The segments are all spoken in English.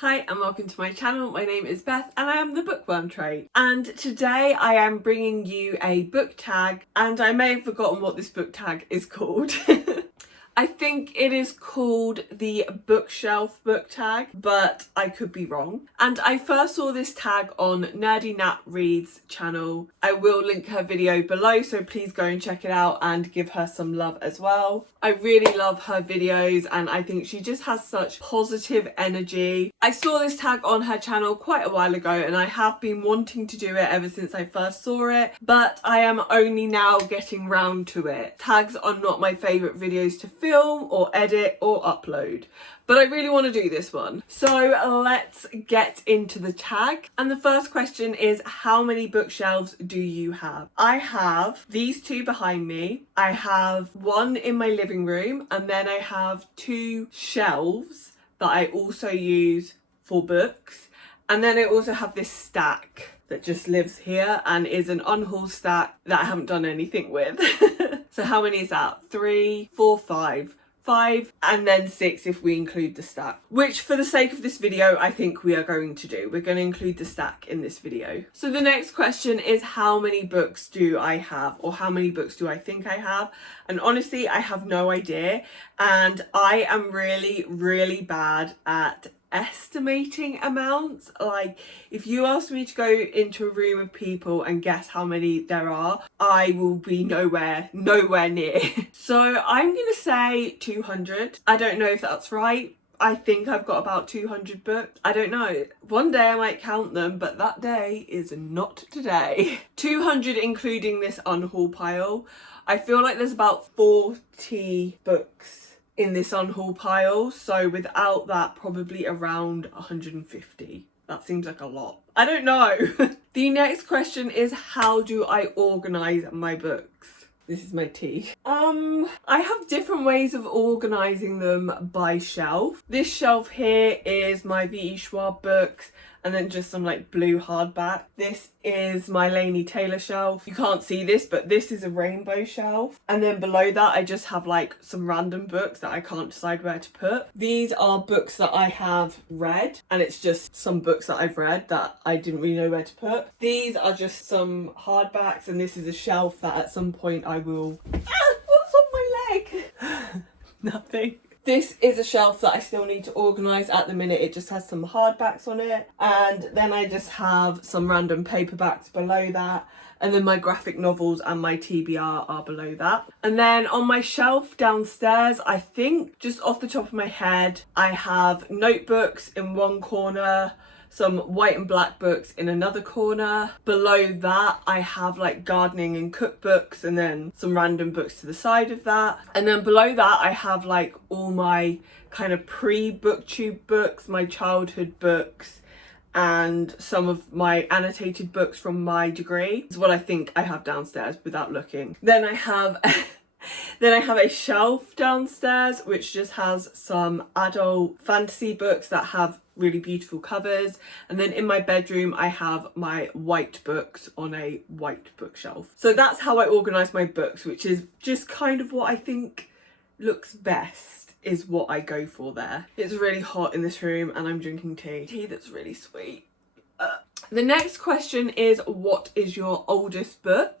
Hi and welcome to my channel. My name is Beth and I am the Bookworm Trait. And today I am bringing you a book tag, and I may have forgotten what this book tag is called. I think it is called the bookshelf book tag, but I could be wrong. And I first saw this tag on Nerdy Nat Reads channel. I will link her video below, so please go and check it out and give her some love as well. I really love her videos and I think she just has such positive energy. I saw this tag on her channel quite a while ago and I have been wanting to do it ever since I first saw it, but I am only now getting round to it. Tags are not my favourite videos to film or edit or upload, but I really want to do this one. So let's get into the tag. And the first question is, how many bookshelves do you have? I have these two behind me. I have one in my living room, and then I have two shelves that I also use for books. And then I also have this stack that just lives here and is an unhauled stack that I haven't done anything with. So how many is that? 3, 4, 5. 5 and then 6 if we include the stack, which for the sake of this video I think we are going to do. We're going to include the stack in this video. So the next question is, how many books do I have, or how many books do I think I have? And honestly, I have no idea, and I am really bad at estimating amounts. Like, if you ask me to go into a room of people and guess how many there are, I will be nowhere near. So I'm gonna say 200. I don't know if that's right. I think I've got about 200 books. I don't know. One day I might count them, but that day is not today. 200 including this unhaul pile. I feel like there's about 40 books in this unhaul pile, so without that probably around 150. That seems like a lot. I don't know. The next question is, how do I organise my books? This is my tea. I have different ways of organising them by shelf. This shelf here is my V.E. Schwab books, and then just some like blue hardback. This is my Laini Taylor shelf. You can't see this, but this is a rainbow shelf. And then below that I just have like some random books that I can't decide where to put. These are books that I have read, and it's just some books that I've read that I didn't really know where to put. These are just some hardbacks, and this is a shelf that at some point I will... what's on my leg? Nothing. This is a shelf that I still need to organise. At the minute it just has some hardbacks on it, and then I just have some random paperbacks below that, and then my graphic novels and my TBR are below that. And then on my shelf downstairs, I think just off the top of my head, I have notebooks in one corner, some white and black books in another corner. Below that I have like gardening and cookbooks, and then some random books to the side of that. And then below that I have like all my kind of pre-booktube books, my childhood books, and some of my annotated books from my degree. Is what I think I have downstairs without looking. Then I have a shelf downstairs which just has some adult fantasy books that have really beautiful covers, and then in my bedroom I have my white books on a white bookshelf. So that's how I organise my books, which is just kind of what I think looks best, is what I go for there. It's really hot in this room and I'm drinking tea that's really sweet. The next question is, what is your oldest book?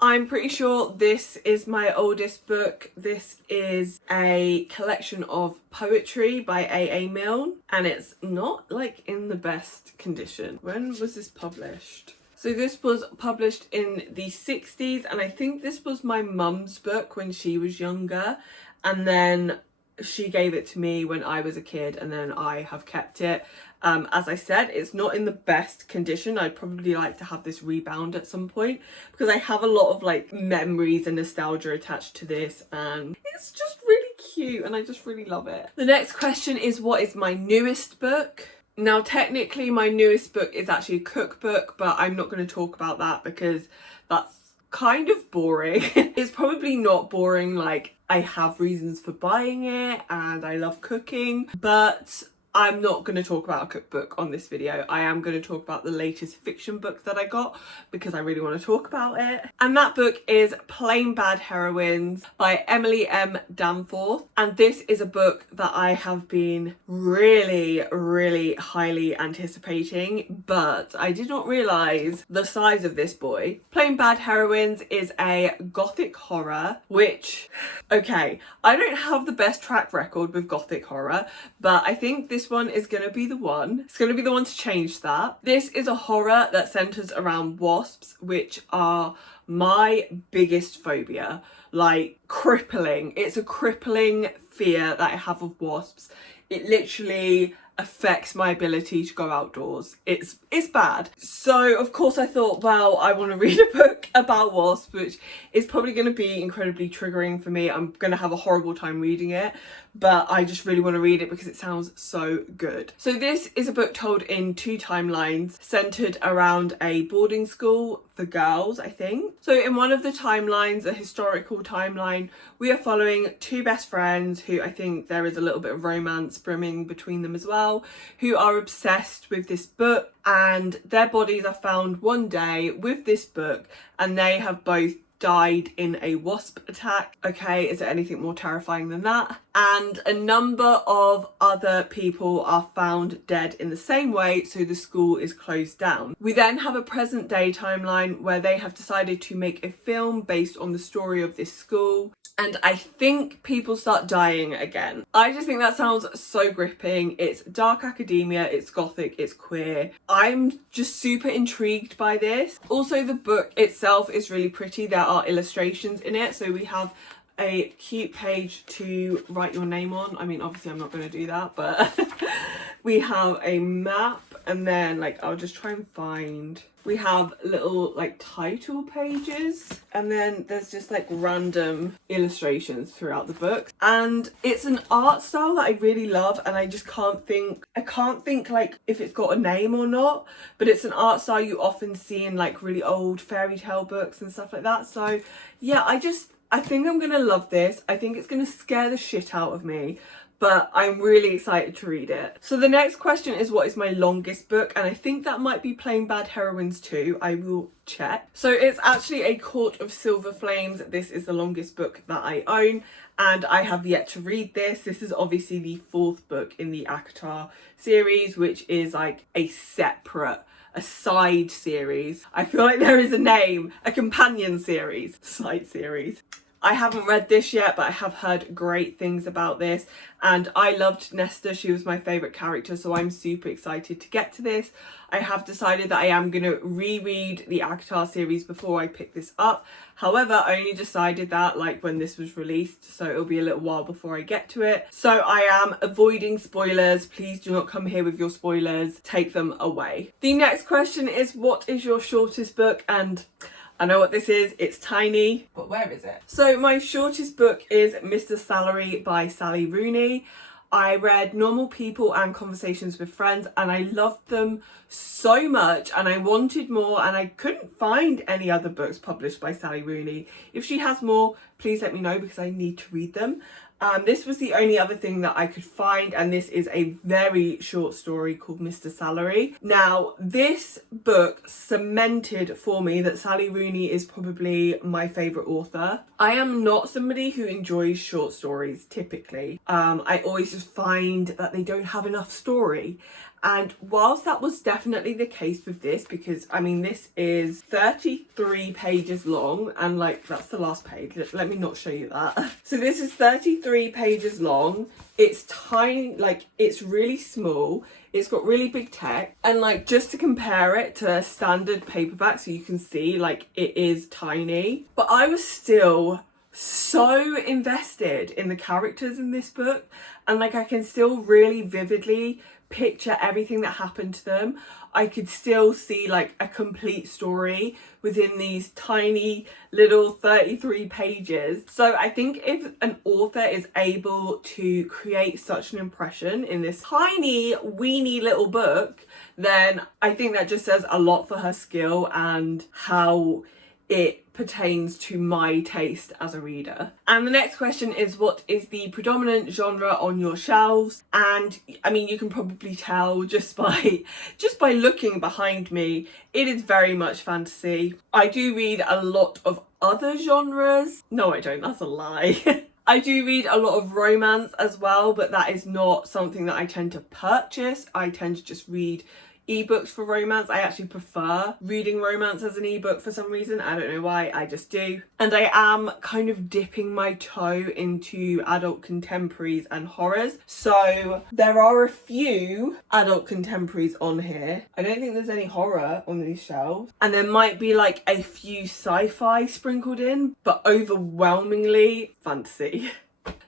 I'm pretty sure this is my oldest book. This is a collection of poetry by A.A. Milne, and it's not like in the best condition. When was this published? So this was published in the 60s, and I think this was my mum's book when she was younger, and then she gave it to me when I was a kid, and then I have kept it. As I said, it's not in the best condition. I'd probably like to have this rebound at some point, because I have a lot of like memories and nostalgia attached to this, and it's just really cute and I just really love it. The next question is, what is my newest book? Now technically my newest book is actually a cookbook, but I'm not going to talk about that because that's kind of boring. It's probably not boring, like I have reasons for buying it and I love cooking, but I'm not going to talk about a cookbook on this video. I am going to talk about the latest fiction book that I got because I really want to talk about it. And that book is Plain Bad Heroines by Emily M. Danforth. And this is a book that I have been really, really highly anticipating, but I did not realise the size of this boy. Plain Bad Heroines is a gothic horror, which, okay, I don't have the best track record with gothic horror, but I think this one is going to be the one. It's going to be the one to change that. This is a horror that centres around wasps, which are my biggest phobia. Like, crippling. It's a crippling fear that I have of wasps. It literally affects my ability to go outdoors. It's bad. So of course I thought, well, I want to read a book about wasps, which is probably going to be incredibly triggering for me. I'm going to have a horrible time reading it, but I just really want to read it because it sounds so good. So this is a book told in 2 timelines, centered around a boarding school for girls, I think. So in one of the timelines, a historical timeline, we are following 2 best friends who, I think there is a little bit of romance brimming between them as well, who are obsessed with this book, and their bodies are found one day with this book, and they have both died in a wasp attack. Okay, is there anything more terrifying than that? And a number of other people are found dead in the same way, so the school is closed down. We then have a present day timeline where they have decided to make a film based on the story of this school, and I think people start dying again. I just think that sounds so gripping. It's dark academia, it's gothic, it's queer. I'm just super intrigued by this. Also, the book itself is really pretty. There are illustrations in it, so we have a cute page to write your name on. I mean, obviously I'm not going to do that, but we have a map, and then like I'll just try and find, we have little like title pages, and then there's just like random illustrations throughout the book. And it's an art style that I really love, and I can't think like if it's got a name or not, but it's an art style you often see in like really old fairy tale books and stuff like that. So yeah, I think I'm gonna love this. I think it's gonna scare the shit out of me, but I'm really excited to read it. So the next question is, what is my longest book? And I think that might be Plain Bad Heroines 2. I will check. So it's actually A Court of Silver Flames. This is the longest book that I own, and I have yet to read this. This is obviously the 4th book in the ACOTAR series, which is like a side series. I feel like there is a name, a companion series, side series. I haven't read this yet, but I have heard great things about this, and I loved Nesta. She was my favourite character, so I'm super excited to get to this. I have decided that I am going to reread the ACOTAR series before I pick this up. However, I only decided that like when this was released, so it'll be a little while before I get to it. So I am avoiding spoilers. Please do not come here with your spoilers. Take them away. The next question is, what is your shortest book? And I know what this is, it's tiny, but where is it? So my shortest book is Mr. Salary by Sally Rooney. I read Normal People and Conversations with Friends, and I loved them so much, and I wanted more, and I couldn't find any other books published by Sally Rooney. If she has more, please let me know because I need to read them. This was the only other thing that I could find, and this is a very short story called Mr. Salary. Now, this book cemented for me that Sally Rooney is probably my favourite author. I am not somebody who enjoys short stories typically. I always just find that they don't have enough story. And whilst that was definitely the case with this, because I mean this is 33 pages long, and like that's the last page, let me not show you that. So this is 33 pages long. It's tiny, like it's really small, it's got really big text, and like just to compare it to a standard paperback so you can see like it is tiny, but I was still so invested in the characters in this book, and like I can still really vividly picture everything that happened to them. I could still see like a complete story within these tiny little 33 pages. So I think if an author is able to create such an impression in this tiny weeny little book, then I think that just says a lot for her skill and how it pertains to my taste as a reader. And the next question is, what is the predominant genre on your shelves? And I mean, you can probably tell just by looking behind me, it is very much fantasy. I do read a lot of other genres. No, I don't, that's a lie. I do read a lot of romance as well, but that is not something that I tend to purchase. I tend to just read ebooks for romance. I actually prefer reading romance as an ebook for some reason. I don't know why, I just do. And I am kind of dipping my toe into adult contemporaries and horrors. So there are a few adult contemporaries on here. I don't think there's any horror on these shelves. And there might be like a few sci-fi sprinkled in, but overwhelmingly fantasy.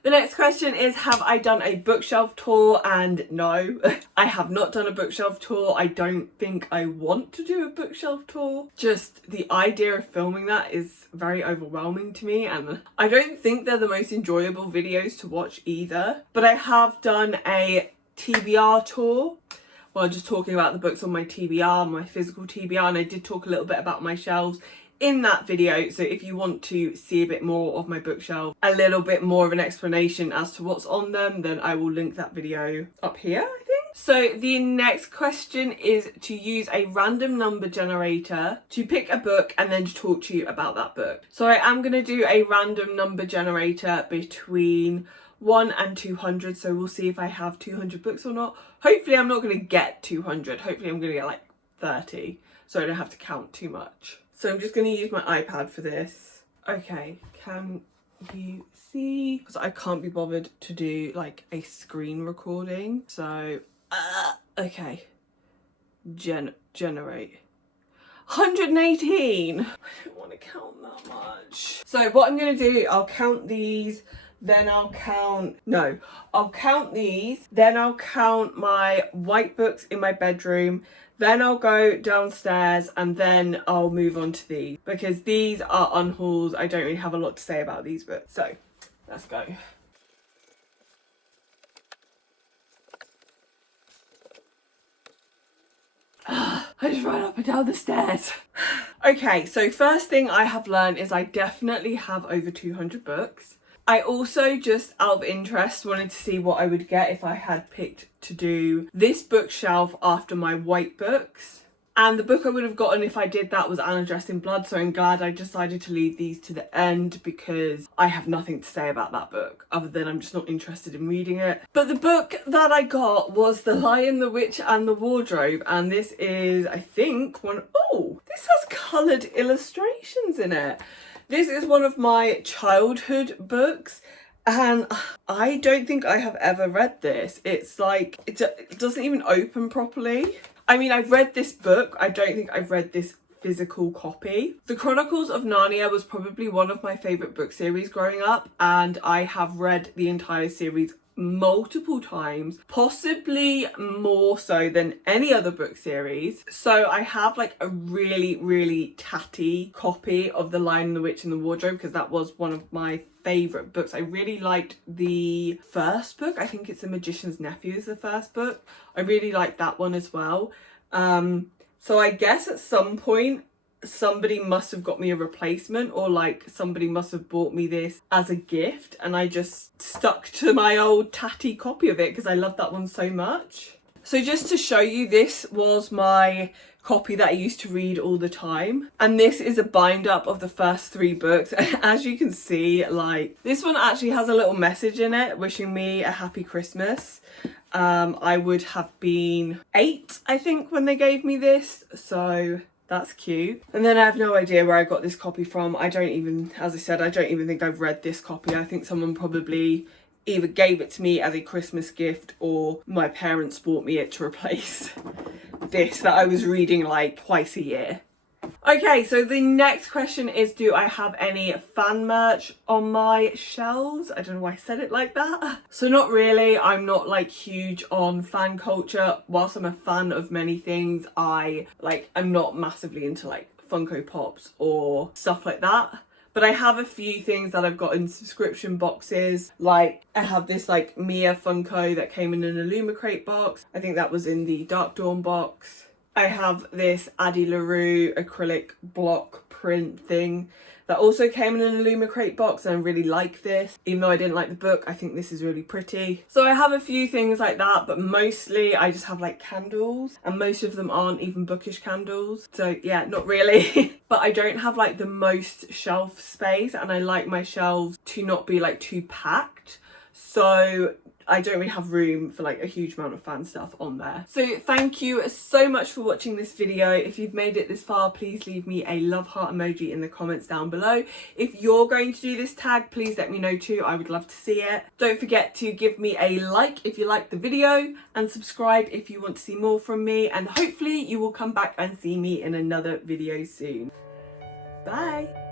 The next question is, have I done a bookshelf tour? And no, I have not done a bookshelf tour. I don't think I want to do a bookshelf tour. Just the idea of filming that is very overwhelming to me, and I don't think they're the most enjoyable videos to watch either. But I have done a TBR tour. Well, just talking about the books on my TBR, my physical TBR, and I did talk a little bit about my shelves in that video. So if you want to see a bit more of my bookshelf, a little bit more of an explanation as to what's on them, then I will link that video up here, I think. So the next question is to use a random number generator to pick a book and then to talk to you about that book. So I am going to do a random number generator between 1 and 200. So we'll see if I have 200 books or not. Hopefully I'm not going to get 200. Hopefully I'm going to get like 30. So I don't have to count too much. So I'm just going to use my iPad for this. Okay, can you see? Because I can't be bothered to do like a screen recording. So, okay. Generate. 118. I don't want to count that much. So what I'm going to do, I'll count these. Then I'll count these. Then I'll count my white books in my bedroom. Then I'll go downstairs and then I'll move on to these, because these are unhauls. I don't really have a lot to say about these books. So let's go. I just ran up and down the stairs. Okay, so first thing I have learned is I definitely have over 200 books. I also, just out of interest, wanted to see what I would get if I had picked to do this bookshelf after my white books. And the book I would have gotten if I did that was Anna Dressed in Blood, so I'm glad I decided to leave these to the end, because I have nothing to say about that book other than I'm just not interested in reading it. But the book that I got was The Lion, the Witch and the Wardrobe, and this is, I think, this has coloured illustrations in it. This is one of my childhood books, and I don't think I have ever read this. It's like, it doesn't even open properly. I mean, I've read this book. I don't think I've read this physical copy. The Chronicles of Narnia was probably one of my favourite book series growing up, and I have read the entire series multiple times, possibly more so than any other book series. So I have like a really tatty copy of The Lion, the Witch and the Wardrobe, because that was one of my favourite books. I really liked the first book. I think it's The Magician's Nephew is the first book. I really liked that one as well. So I guess at some point somebody must have got me a replacement, or like somebody must have bought me this as a gift, and I just stuck to my old tatty copy of it because I love that one so much. So just to show you, this was my copy that I used to read all the time, and this is a bind up of the first 3 books. As you can see, like, this one actually has a little message in it wishing me a happy Christmas. I would have been 8, I think, when they gave me this, so that's cute. And then I have no idea where I got this copy from. I don't even, as I said, I don't even think I've read this copy. I think someone probably either gave it to me as a Christmas gift, or my parents bought me it to replace this that I was reading like twice a year. Okay, so the next question is, do I have any fan merch on my shelves? I don't know why I said it like that. So not really. I'm not like huge on fan culture. Whilst I'm a fan of many things, I'm not massively into like Funko Pops or stuff like that. But I have a few things that I've got in subscription boxes. Like, I have this like Mia Funko that came in an Illumicrate box. I think that was in the Dark Dawn box. I have this Addie LaRue acrylic block print thing that also came in an Illumicrate box, and I really like this. Even though I didn't like the book, I think this is really pretty. So I have a few things like that, but mostly I just have like candles, and most of them aren't even bookish candles. So yeah, not really. But I don't have like the most shelf space, and I like my shelves to not be like too packed. So I don't really have room for like a huge amount of fan stuff on there. So thank you so much for watching this video. If you've made it this far, please leave me a love heart emoji in the comments down below. If you're going to do this tag, please let me know too. I would love to see it. Don't forget to give me a like if you liked the video, and subscribe if you want to see more from me, and hopefully you will come back and see me in another video soon. Bye.